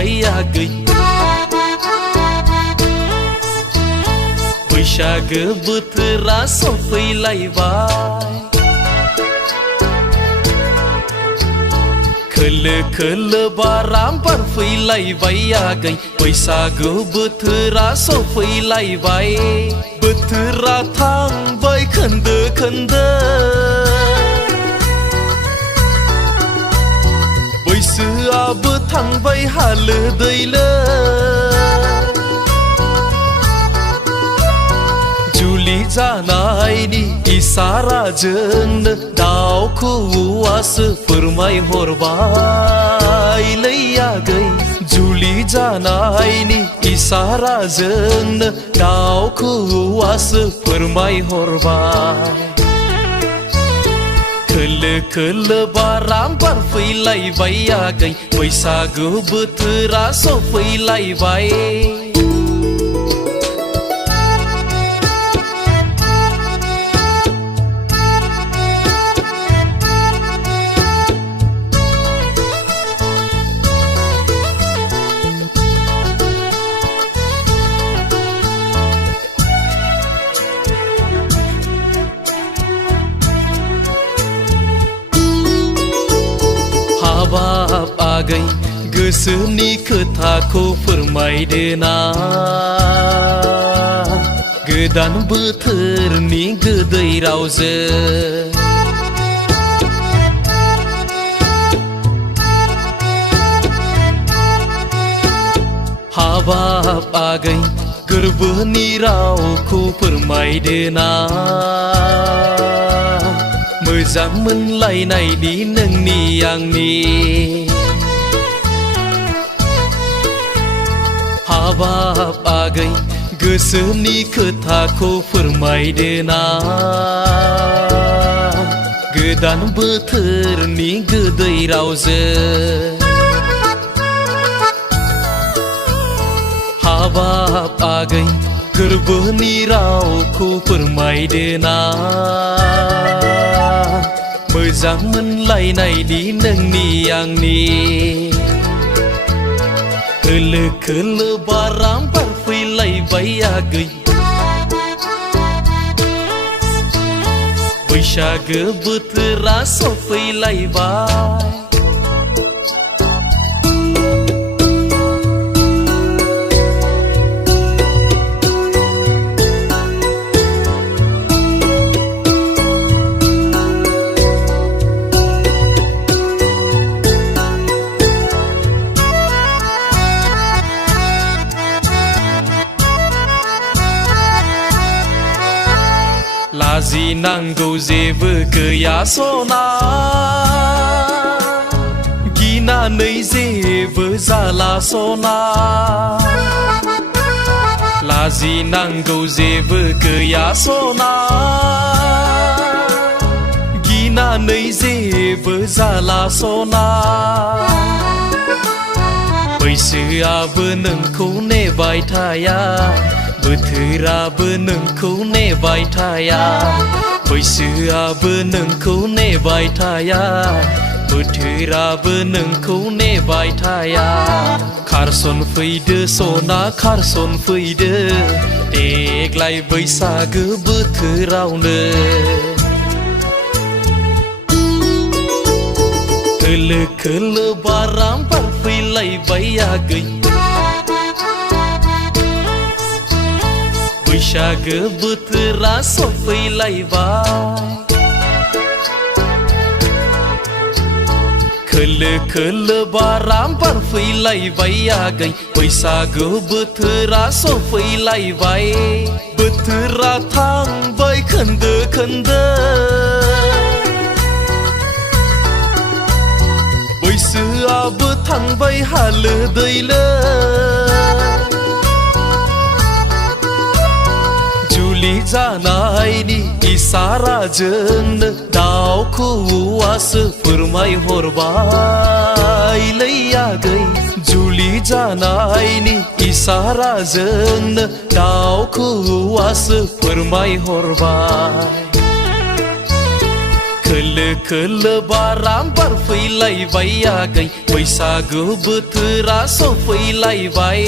आगै बैसागो बोथोरा सफैलायबाय खोलो खोलो बाराम बारफैलायबाय आगै बैसागो बोथोरा सफैलायबाय बोथोरा थांबाय खोन्दो खोन्दो बैसोआबो थांबाय हालो दैलो जुलि जानायनि इसाराजोंनो दाउ खौवौआसो फोरमायहरबायलै आगै जुलि जानायनि इसाराजोंनो दाउ खौवौआसो फोरमायहरबाय खोलो खोलो बाराम बारफैलायबाय आगै बैसागु बोथोरा सफैलायबाय हाबाब आगै गोसोनि खोथाखौ फोरमायदो ना गोदान बोथोरनि गोदै रावजों हाबाब आगै गोरबोनि रावखौ फोरमायदो ना मोजां मोनलायनायनि नोंनि आंनि हाबाब आगै गोसोनि खोथाखौ फोरमायदो ना गोदान बोथोरनि गोदै रावजों हाबाब आगै गोरबोनि रावखौ फोरमायदो ना मोजां मोनलायनायनि नोंनि आंनि खोलो खोलो बाराम बारफैलायबाय आगै बैसागो बोथोरा सफैलायबाय लाजिनांगौ जेबो गैया सना गिनानै जेबो जाला सना लाजिनांगौ जेबो गैया सना गिनानै जेबो जाला सना बैसोआबो नोंखौ नेबाय थाया बोथोराबो नोंखौ नेबाय थाया बैसोआबो नोंखौ नेबाय थाया बोथोराबो नोंखौ नेबाय थाया खारसन फैदो सना खारसन फैदो देग्लाय बैसागो बोथोरावनो खोलो खोलो बाराम बारफैलायबाय आगै बैसागो बोथोरा सफैलायबाय खोलो खोलो बाराम बारफैलायबाय आगै बैसागो बोथोरा सफैलायबाय बोथोरा थांबाय खोन्दो खोन्दो बैसोआबो थांबाय हालो दैलो जुलि जानायनि इसाराजोंनो दाउ खौवौआसो फोरमायहरबायलै आगै जुलि जानायनि इसाराजोंनो दाउ खौवौआसो फोरमायहरबाय खोलो खोलो बाराम बार फैलायबाय आगै बैसागु बोथोरा सफैलायबाय